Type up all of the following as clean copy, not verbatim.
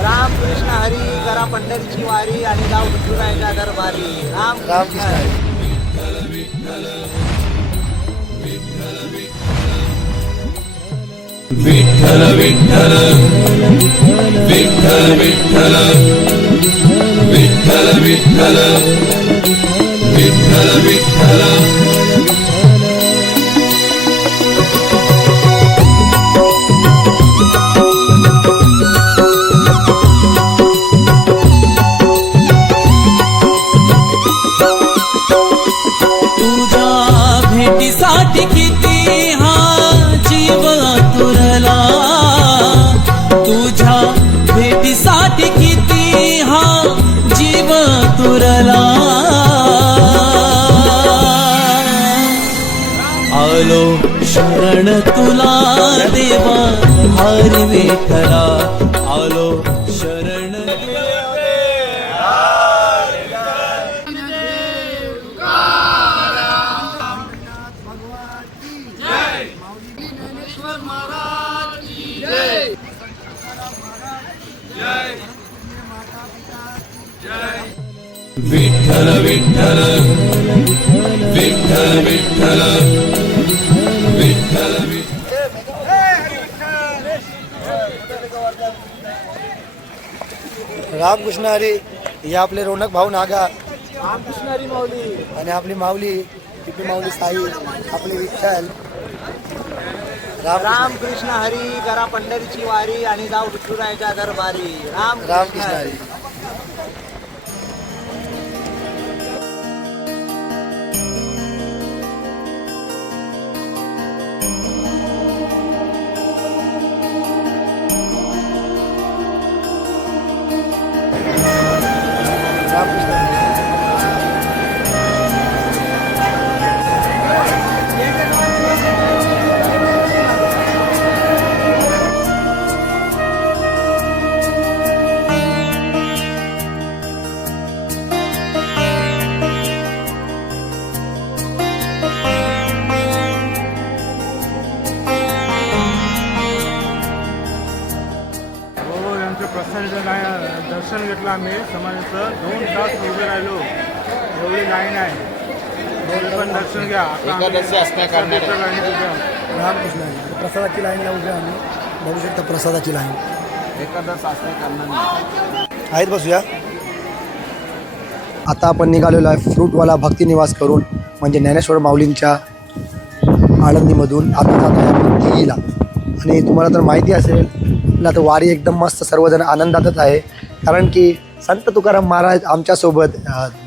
राम कृष्ण हरी, करा पंढरीची वारी आणि जाऊ विठुरायाच्या दरबारी. राम रामकृष्ण हरी. विठ्ठल विठ्ठल विठ्ठल विठ्ठल विठ्ठल विठ्ठल विठ्ठल विठ्ठल. तुझ्या भेटीसाठी किती हा जीव तुरला, तुझ्या भेटीसाठी किती हा जीव तुरला. आलो शरण तुला देवा हरी विठ्ठला, आलो शरण विठ्ठल विठ्ठल विठ्ठल विठ्ठल विठ्ठल रामकृष्ण हरी. हे आपले रौनक भाऊ नागा रामकृष्ण हरी माऊली. आणि आपली माऊली टिपी माऊली साई, आपले विठ्ठल. राम कृष्ण हरी, करा पंढरीची वारी आणि जाऊ विठुरायाच्या दरबारी. रामकृष्ण हरी. रामकृष्ण हरी. हो, यांचं दर्शन घेतलं आम्ही समाजाचं. 2 तास उभे राहिलो, एवढी लाईन आहे. तुम्ही पण दर्शन घ्या. एकादशी असता करणार आहे. लाईनीत उभे आहोत. रामकृष्ण हरी. आता प्रसादाची लाईन लावून आम्ही बघू शकता. प्रसादाची लाईन एकादश असता करणार नाही. आहेत. बसूया. आता आपण निघालेलो आहे फ्रूटवाला भक्तिनिवास करून, म्हणजे ज्ञानेश्वर माऊलींच्या आळंदीमधून. आता जातो आहे आपण दिघीला. आणि तुम्हाला तर माहिती असेल, आपलं आता वारी एकदम मस्त, सर्वजण आनंदातच आहे. कारण की संत तुकाराम महाराज आमच्यासोबत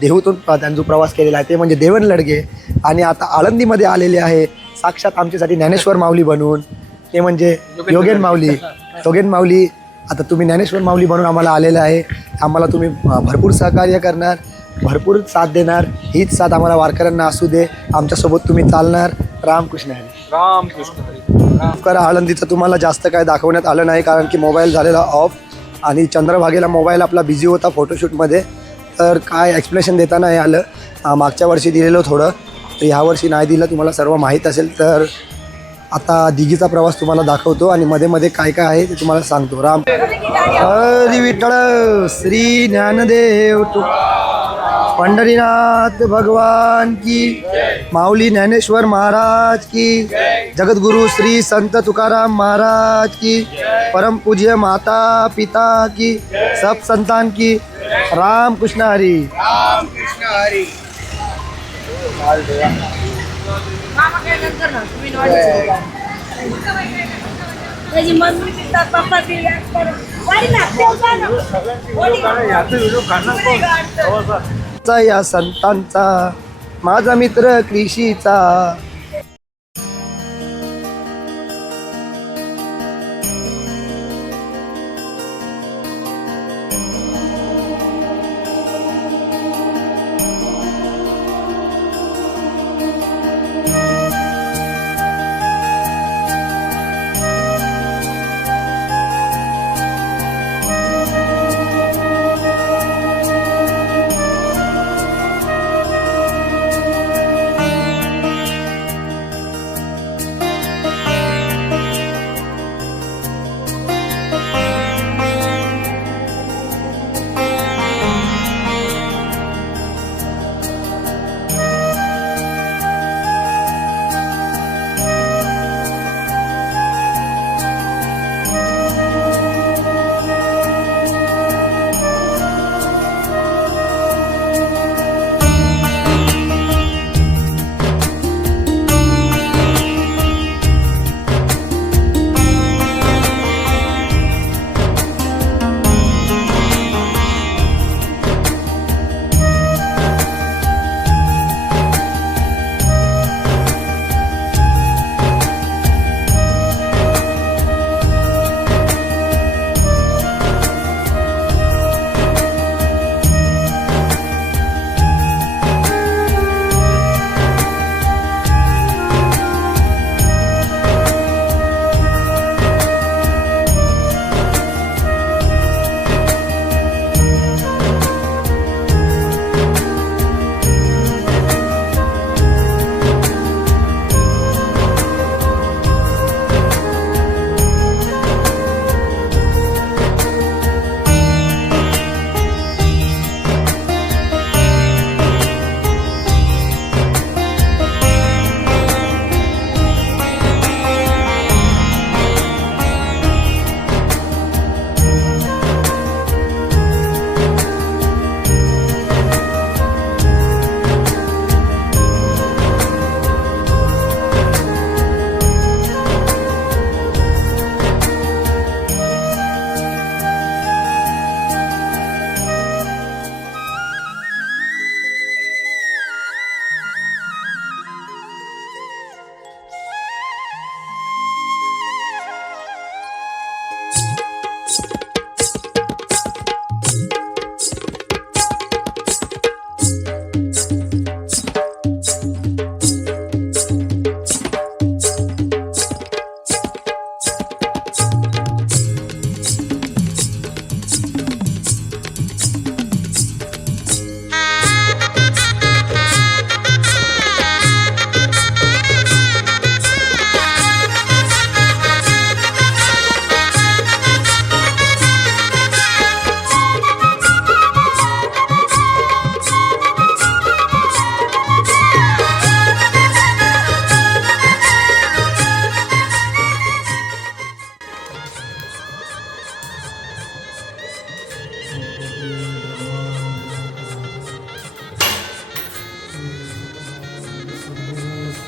देहूतून त्यांचा प्रवास केलेला आहे, ते म्हणजे देवन लडगे. आणि आता आळंदीमध्ये आलेले आहे साक्षात आमच्यासाठी ज्ञानेश्वर माऊली बनवून, ते म्हणजे योगेन माऊली. योगेन माऊली, आता तुम्ही ज्ञानेश्वर माऊली बनून आम्हाला आलेलं आहे. आम्हाला तुम्ही भरपूर सहकार्य करणार, भरपूर साथ देणार. हीच साथ आम्हाला वारकऱ्यांना असू दे. आमच्यासोबत तुम्ही चालणार. रामकृष्ण हरी. रामकृष्ण हरी. करा आळंदीचं तुम्हाला जास्त काय दाखवण्यात आलं नाही, कारण की मोबाईल झालेला ऑफ. आणि चंद्रभागेला मोबाईल आपला बिझी होता फोटोशूटमध्ये, तर काय एक्सप्लेनेशन देता नाही आलं. मागच्या वर्षी दिलेलं थोडं, तर ह्या वर्षी नाही दिलं. तुम्हाला सर्व माहीत असेल. तर आता दिघीचा प्रवास तुम्हाला दाखवतो आणि मध्ये मध्ये काय काय आहे ते तुम्हाला सांगतो. राम हरी विठ्ठल. श्री ज्ञानदेव पंढरीनाथ भगवान की, माऊली ज्ञानेश्वर महाराज की, जगद्गुरु श्री संत तुकाराम महाराज की, परम पूज्य माता पिता की, सब संतान की. राम कृष्ण हरी. रामकृष्ण हरी. या संतांचा माझा मित्र कृषीचा.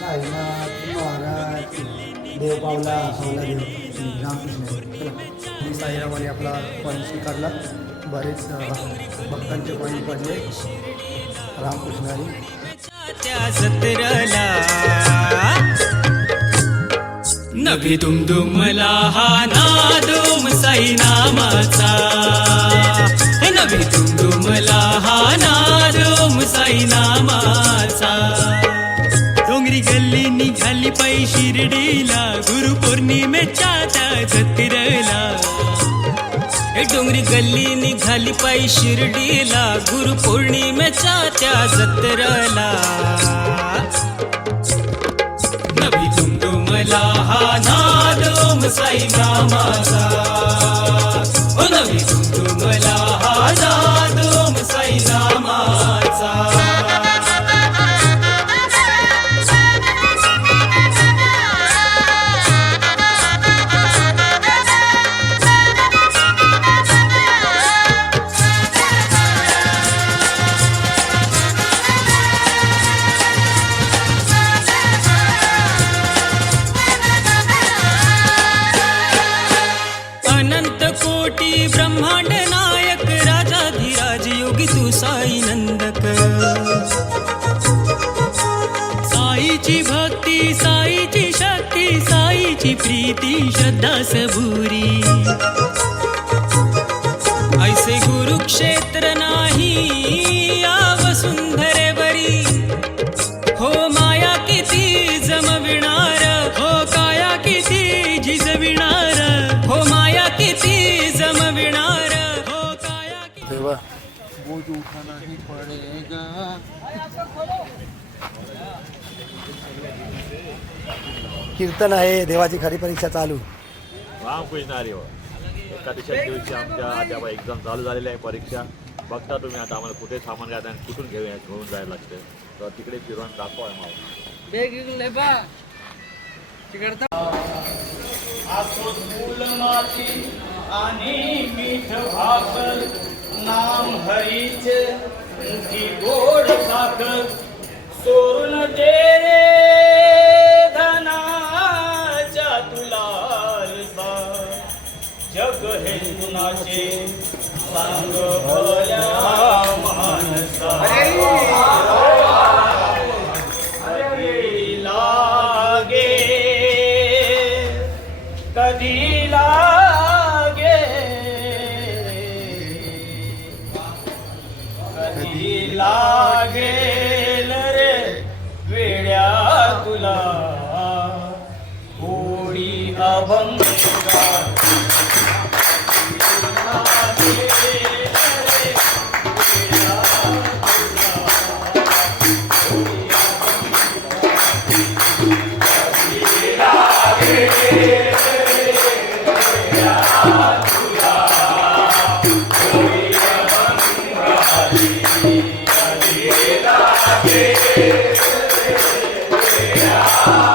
साईनाथ महाराज देव पावला पावला देव रामकृष्ण. मी साईरामाने आपला कॉइन स्वीकारला. बरेच भक्तांचे कॉइन पडले. रामकृष्ण हरी. त्या जत्रला नभी दुमदुमला हा नादोम साई नामाचा. हे नभी दुमदुमला हा नादोम साई नामाचा. डोंगरी गल्ली निघाली पायी शिर्डीला गुरु पौर्णिमेच्या त्या जत्रला. हे डोंगरी गल्ली निघाली पायी शिर्डीला गुरु पौर्णिमेच्या त्या जत्रला. नभी दुमदुमला हा नादोम साई नामाचा. ओ नभी दुमदुमला हा नादोम साई नामाचा. अनंत कोटी ब्रह्मांड नायक राजाधिराज योगी तू साई नंदक. साईची भक्ती साईची शक्ती साईची प्रीती श्रद्धा सबुरी. ऐसे गुरुक्षेत्र नाही या वसुंधरेवरी. हो माया किती जमविणार हो काया किती झिजविणार. हो माया किती जमविणार हो काया किती. देवा बोझ उठाना ही पडेगा. कीर्तन आहे. देवाची खरी परीक्षा चालू. रामकृष्ण हरी. एकादशीच्या दिवशी आमच्या आता एक्झाम चालू झालेली आहे. परीक्षा बघता तुम्ही आता आम्हाला कुठे सामान घ्यायचं आणि कुठून घेऊन जायला लागते. तर तिकडे फिरवून दाखवा आम्हाला. आणि मीठ भाकर नाम हरीच जी गोड साखर सोडून दे रे धनाच्या तुलारसा. जग हे कुणाचे सांग भल्या मानसा. कधी लागे कधी लागे कधी लागेल रे वेड्या तुला गोडी अभंग. Yeah.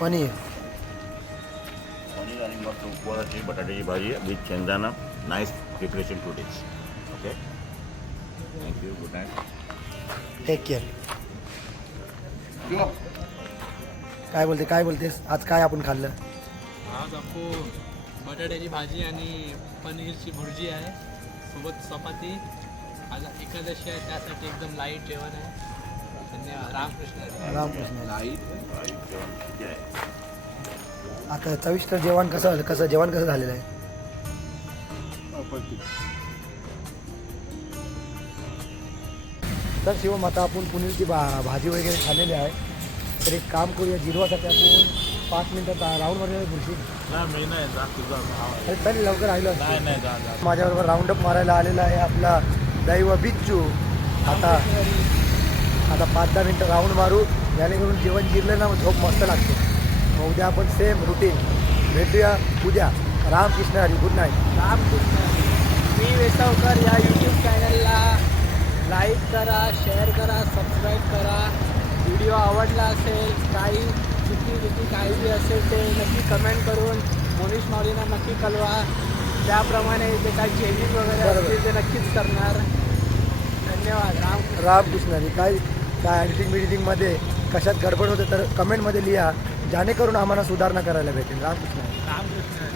पनीर पनीर आणि मस्त उपवासाची बटाट्याची भाजी विथ शेंगदाणा नाईस प्रिपरेशन टू dish okay thank you good night take care. काय बोलतेस आज काय आपण खाल्लं? आज आपण बटाट्याची भाजी आणि पनीरची भुर्जी आहे सोबत चपाती. आज एकादशी आहे त्यासाठी एकदम लाईट जेवण आहे. धन्यवाद. रामकृष्ण. आता चविष्ट जेवण कसं झालेलं आहे? तर शिवम आता आपण पनीरची भाजी वगैरे खाल्लेली आहे. तर एक काम करूया जिरवासाठी आपण 5 मिनिटात राऊंडमध्ये खुर्शी. अरे पहिले लवकर राहिलं. माझ्याबरोबर राऊंडअप मारायला आलेला आहे आपला दैव बिच्चू. आता 5-10 मिनटं राऊंड मारू, जेणेकरून जेवण जिरलं ना मग झोप मस्त लागते. मग उद्या आपण सेम रुटीन भेटूया उद्या. रामकृष्ण हरी. Good night. रामकृष्ण. मी वेसावकर या यूट्यूब चॅनलला लाईक करा, शेअर करा, सबस्क्राईब करा. व्हिडिओ आवडला असेल, काही चुकी काही असेल ते नक्की कमेंट करून मोनिश माऊलींना नक्की कळवा. त्याप्रमाणे जे काही चेंजेस वगैरे असतील ते नक्कीच करणार. धन्यवाद. रामकृष्ण हरी. काय एडिटिंगमध्ये कशात गडबड होते तर कमेंटमध्ये लिहा, जेणेकरून आम्हाला सुधारणा करायला भेटेल. रामकृष्ण हरी. रामकृष्ण.